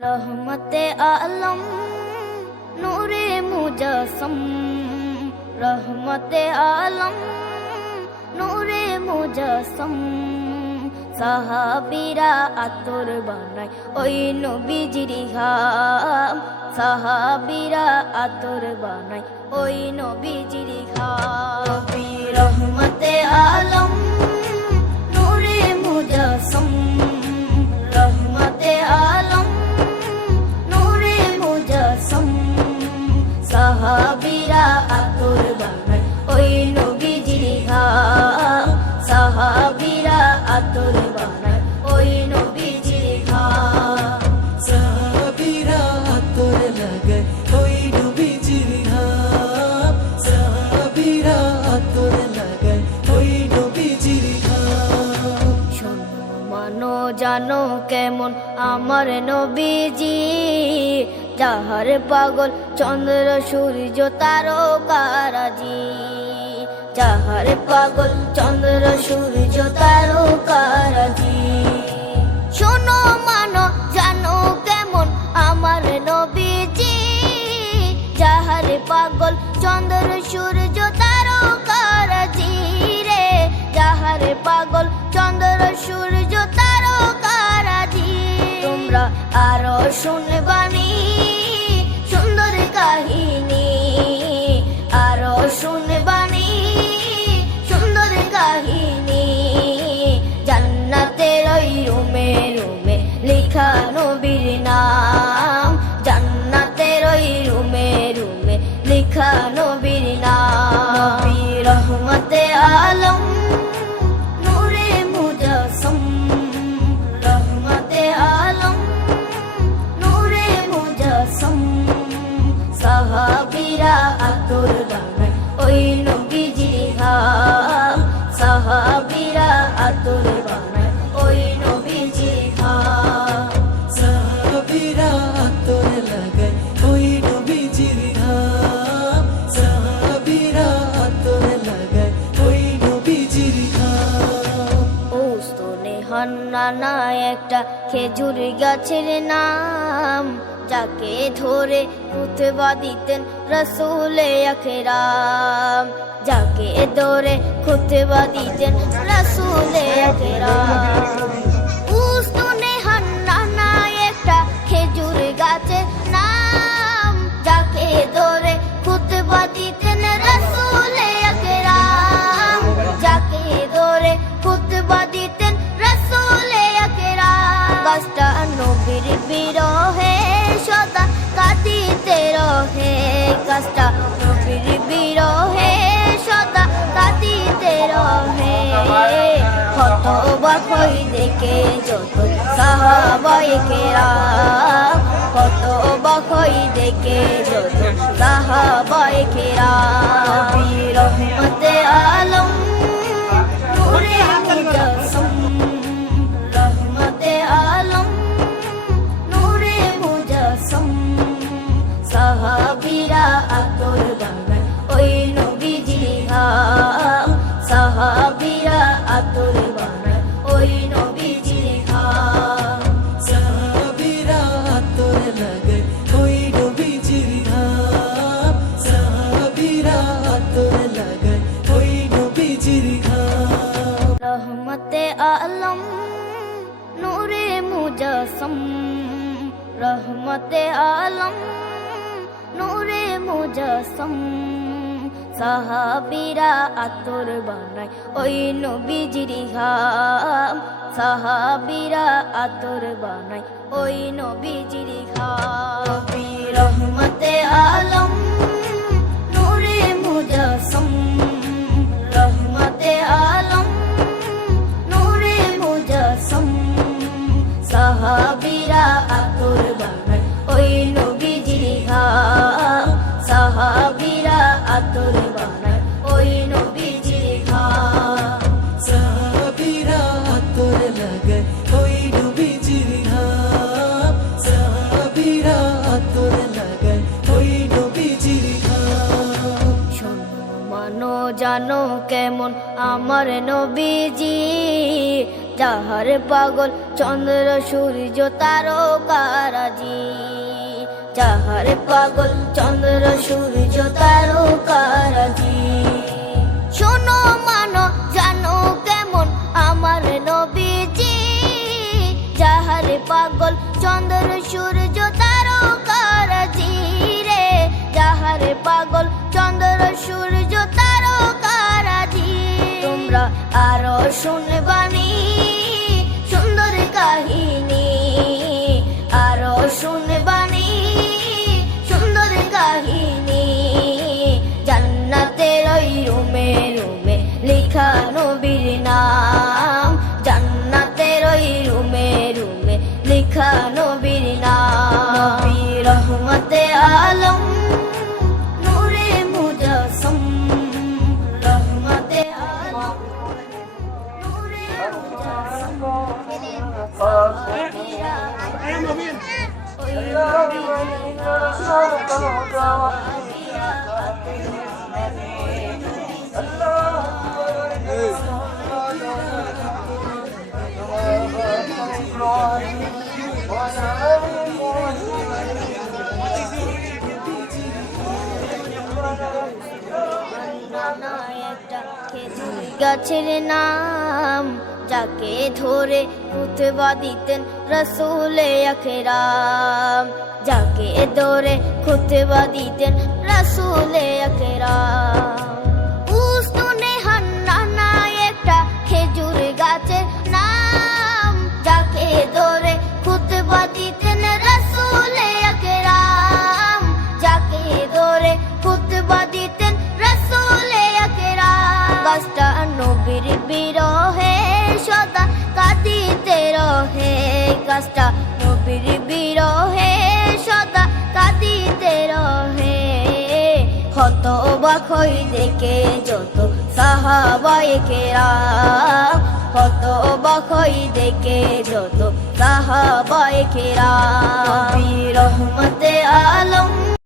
रहमते आलम नूरे मुजस्सम, रहमते आलम नूरे मुजस्सम। সাহাবীরা আতর বানায় ওই নবীজির ঘাম, সাহাবীরা আতর বানায় ওই নবীজির ঘাম। রহমতে আলম নূরে মুজস্সম, রহমতে আলম নূরে মুজস্সম। সাহাবীরা আতর বানায় ওই নবীজির ঘাম, সাহাবীরা আতর বানায় ওই নবীজির ঘাম। সাহাবীরা আতর লাগায় ওই নবীজির ঘাম, সাহাবীরা আতর লাগায় ওই নবীজির ঘাম। শোনো মানো জানো কেমন আমার নবীজি, যাহার পাগল চন্দ্র সূর্য তারকারাজি, যাহার পাগল চন্দ্র সূর্য তারকারাজি। শোনো মানো জানো কেমন আমার নবীজি, যাহার পাগল চন্দ্র সূর্য তারকারাজি রে, যাহার পাগল চন্দ্র সূর্য তারকারাজি। তোমরা আরো শুনবানি সুন্দর কাহিনী, আরো শুনবানি সুন্দর কাহিনী। জান্নাতের ওই রুমে রুমে লেখা নবীর নাম, জান্নাতের ওই রুমে রুমে লেখা নবীর নাম। নবী রহমতে আলম নূরে মুজস্সম, রহমতে আলম নূরে মুজস্সম। সাহাবীরা আতর বানায় ওই নবীজির ঘাম, সাহাবীরা আতর বানায় ওই নবীজির ঘাম। সাহাবীরা আতর লাগায় ওই নবীজির ঘাম, সাহাবীরা আতর লাগায় ওই নবীজির ঘাম। ওস্তনে হান্নানা একটা খেজুর গাছের নাম, যাকে ধরে খুতবা দিতেন রাসূলে আকরাম, যাকে ধরে খুতবা দিতেন রাসূলে আকরাম। উস্তনে হান্নানা একটা খেজুর গাছের নাম, যাকে ধরে খুতবা দিতেন রাসূলে আকরাম, যাকে ধরে খুতবা দিতেন রাসূলে আকরাম। গাছটা নবীর বিরহে সদা কাঁদিতে রহে, গাছটা নবীর বিরহে সদা কাঁদিতে রহে। কত বাকই দেখে যত সাহাবায়ে কেরাম, কত বাকই দেখে যত সাহাবায়ে কেরাম। রহমতে আলম নূরে মুজস্সম, রহমতে আলম নূরে মুজস্সম। সাহাবীরা আতর বানায় ওই নবীজির ঘাম, সাহাবীরা আতর বানায় ওই নবীজির ঘাম। সাহাবীরা আতর লাগায় ওই নবীজির ঘাম, সাহাবীরা আতর লাগায় ওই নবীজির ঘাম। রহমতে আলম নূরে মুজস্সম, রহমতে আলম নূরে মুজস্সম। সাহাবীরা আতর বানায় ওই নবীজির ঘাম, সাহাবীরা আতর বানায় ওই নবীজির ঘাম। রহমতে আলম নূরে মুজস্সম, রহমতে আলম নূরে মুজস্সম। সাহাবীরা আতর বানায় ওই নবীজির ঘাম, সাহাবীরা আতর বানায় ওই নবীজির ঘাম। সাহাবীরা আতর লাগায় ওই নবীজির ঘাম, সাহাবীরা আতর লাগায় ওই নবীজির ঘাম। শোনো মানো জানো কেমন আমার নবীজি, যাহার পাগল চন্দ্র সূর্য তারকারাজি, যাহার পাগল চন্দ্র সূর্য তারকারাজি। শোনো মানো জানো কেমন আমার নবীজি, যাহার পাগল চন্দ্র সূর্য তারকারাজি রে, যাহার পাগল চন্দ্র সূর্য তারকারাজি। তোমরা আরো শুনবানি সুন্দর কাহিনী, আরো শুনবানি সুন্দর কাহিনী। জান্নাতের ওই রুমে রুমে লেখা নবীর নাম, জান্নাতের ওই রুমে রুমে লেখা নবীর নাম। নবী রহমতে আলম নূরে মুজাসসম, রহমতে আলম নূরে মুজাসসম। গাছের নাম, যাকে ধরে খুতবা দিতেন রাসূলে আকরাম, যাকে ধরে খুতবা দিতেন রাসূলে আকরাম। উস্তুনে হান্নানা একটা খেজুর গাছের নাম, যাকে ধরে খুতবা দিতেন রাসূলে আকরাম, যাকে ধরে খুতবা দিতেন রাসূলে আকরাম। গাছটা নবীর বিরহে সদা কাঁদিতে রহে, গাছটা নবীর বিরহে সদা কাঁদিতে রহে। হতবাক হই দেখে যত সাহাবায়ে কেরাম, হতবাক হই দেখে যত সাহাবায়ে কেরাম। নবী রহমতে আলম